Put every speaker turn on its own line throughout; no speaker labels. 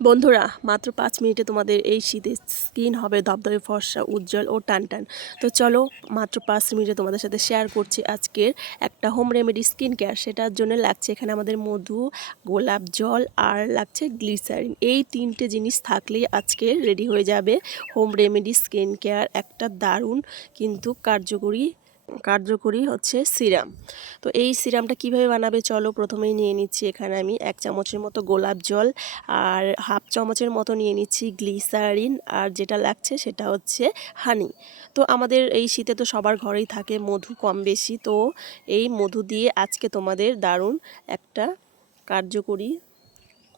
বন্ধুরা, মাত্র পাঁচ মিনিটে তোমাদের এই শীতে স্কিন হবে, ধবধবে ফর্সা, উজ্জ্বল ও টান টান তো চলো, মাত্র পাঁচ মিনিটে তোমাদের সাথে শেয়ার করছি আজকের একটা হোম রেমেডি স্কিন কেয়ার সেটার জন্য লাগছে এখানে আমাদের মধু, গোলাপ জল আর লাগছে গ্লিসারিন এই তিনটে জিনিস থাকলেই আজকে রেডি হয়ে যাবে হোম রেমেডি স্কিন কেয়ার একটা দারুণ কিন্তু কার্যকরী কার্যকরী হচ্ছে সিরাম। তো এই সিরামটা কীভাবে বানাবে চলো প্রথমেই নিয়ে নিচ্ছি এখানে আমি এক চামচের মতো গোলাপ জল আর হাফ চামচের মতো নিয়ে নিচ্ছি গ্লিসারিন আর যেটা লাগছে সেটা হচ্ছে হানি। তো আমাদের এই শীতে তো সবার ঘরেই থাকে মধু কম বেশি, তো এই মধু দিয়ে আজকে তোমাদের দারুণ একটা কার্যকরী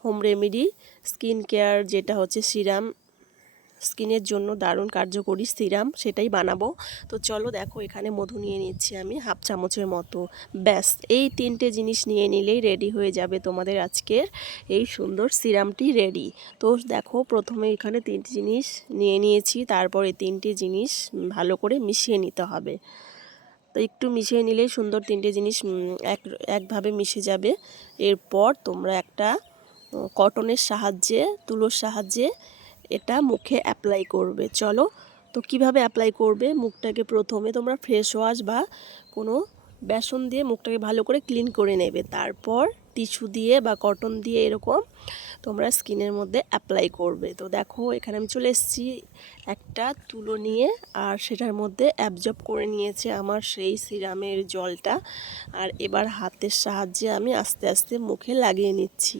হোম রেমেডি স্কিন কেয়ার যেটা হচ্ছে সিরাম স্কিনের জন্য দারুণ কার্যকরী সিরাম সেটাই বানাবো। তো চলো দেখো, এখানে মধু নিয়ে নিচ্ছি আমি হাফ চামচের মতো। ব্যাস, এই তিনটে জিনিস নিয়ে নিলেই রেডি হয়ে যাবে তোমাদের আজকের এই সুন্দর সিরামটি রেডি তো দেখো, প্রথমে এখানে তিনটি জিনিস নিয়ে নিয়েছি, তারপর তিনটি জিনিস ভালো করে মিশিয়ে নিতে হবে। তো একটু মিশিয়ে নিলেই সুন্দর তিনটে জিনিস এক, একভাবে মিশে যাবে। এরপর তোমরা একটা কটনের সাহায্যে, তুলোর সাহায্যে এটা মুখে অ্যাপ্লাই করবে। চলো, তো কীভাবে অ্যাপ্লাই করবে? মুখটাকে প্রথমে তোমরা ফ্রেশ ওয়াশ বা কোনো বেসন দিয়ে মুখটাকে ভালো করে ক্লিন করে নেবে। তারপর টিস্যু দিয়ে বা কটন দিয়ে এরকম তোমরা স্কিনের মধ্যে অ্যাপ্লাই করবে। তো দেখো, এখানে আমি চলে এসেছি একটা তুলো নিয়ে, আর সেটার মধ্যে অ্যাবজর্ব করে নিয়েছে আমার সেই সিরামের জলটা। আর এবার হাতের সাহায্যে আমি আস্তে আস্তে মুখে লাগিয়ে নিচ্ছি।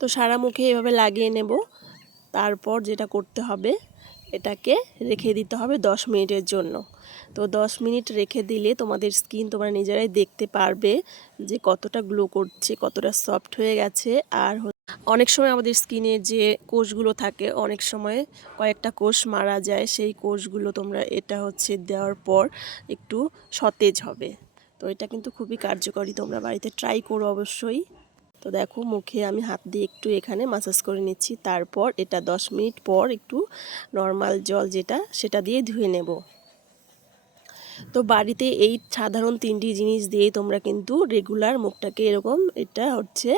তো সারা মুখে এভাবে লাগিয়ে নেব। তারপর যেটা করতে হবে, এটাকে রেখে দিতে হবে দশ মিনিটের জন্য। তো দশ মিনিট রেখে দিলে তোমাদের স্কিন তোমরা নিজেরাই দেখতে পারবে যে কতটা গ্লো করছে, কতটা সফট হয়ে গেছে। আর অনেক সময় আমাদের স্কিনে যে কোষগুলো থাকে, অনেক সময় কয়েকটা কোষ মারা যায়, সেই কোষগুলো তোমরা এটা হচ্ছে দেওয়ার পর একটু সতেজ হবে। তো এটা কিন্তু খুবই কার্যকরী, তোমরা বাড়িতে ট্রাই করো অবশ্যই। তো দেখো মুখে আমি হাত দিয়ে একটু এখানে মাসাজ করে নিচ্ছি। তারপর এটা দশ মিনিট পর একটু নর্মাল জল যেটা, সেটা দিয়ে ধুয়ে নেব। তো বাড়িতে এই সাধারণ তিনটি জিনিস দিয়ে তোমরা কিন্তু রেগুলার মুখটাকে এরকম এটা হচ্ছে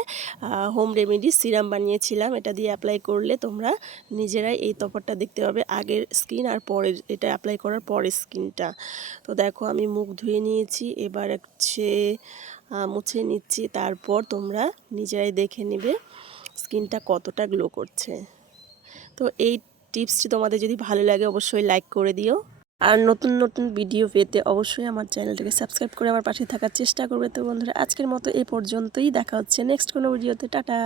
হোম রেমেডি সিরাম বানিয়েছিলাম। এটা দিয়ে অ্যাপ্লাই করলে তোমরা নিজেরাই এই তফাতটা দেখতে পাবে আগের স্কিন আর পরের, এটা অ্যাপ্লাই করার পরের স্কিনটা তো দেখো আমি মুখ ধুয়ে নিয়েছি, এবার হচ্ছে মুছে নিচ্ছি, তারপর তোমরা নিজেরাই দেখে নেবে স্কিনটা কতটা গ্লো করছে। তো এই টিপসটি তোমাদের যদি ভালো লাগে অবশ্যই লাইক করে দিও। আর নতুন নতুন ভিডিও পেতে অবশ্যই আমার চ্যানেলটাকে সাবস্ক্রাইব করে আমার পাশে থাকার চেষ্টা করবে। তো বন্ধুরা, আজকের মতো এই পর্যন্তই। দেখা হচ্ছে নেক্সট কোনো ভিডিওতে টাটা!